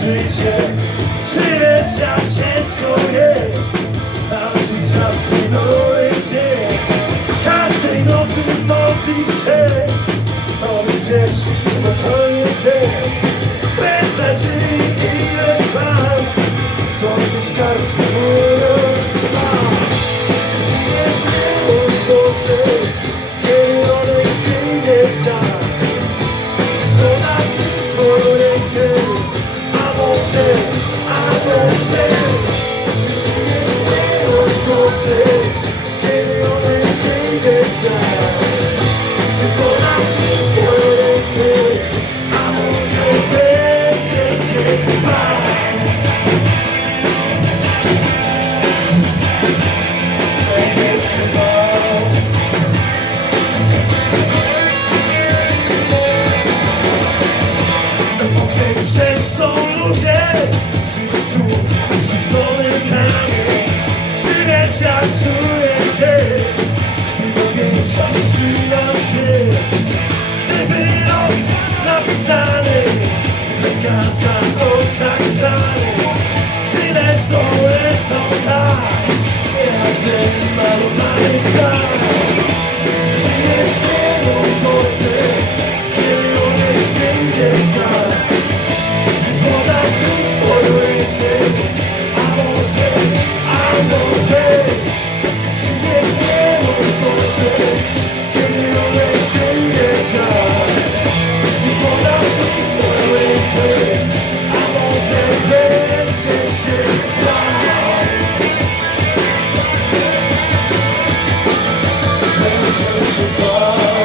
życie. Czy wiesz, jak ciężko jest, a wszystko minąłem dzień. Każdej nocy modlić się o bezpieczny, spokojny sen. Bez nadziei i bez kłamstw złożyć kartę, mówiąc spać. Czy ci nie śniło nocy, kiedy one przyjdzie czas? Czy podać mi swoją rękę, a może czy ci nie śniło nocy, kiedy one przyjdzie czas? Czy podać mi swoją rękę, a może będzie się bał? Są ludzie, wszyscy rzucony kamień. Czy wiesz, jak czuję się, gdy do pięcia trzymam śmierć? Gdy wyrok napisany w lekarzach oczach szklanych, gdy lecą tak, jak ten malowany ptak. Czy nie śmieją nocy, kiedy one przyjdzie czas? Podać mi swoją rękę, a może ci nie śmieją oczy, kiedy one przyjdzie czas. Czy podać mi swoją rękę, a może będzie się bał? Będzie się bał.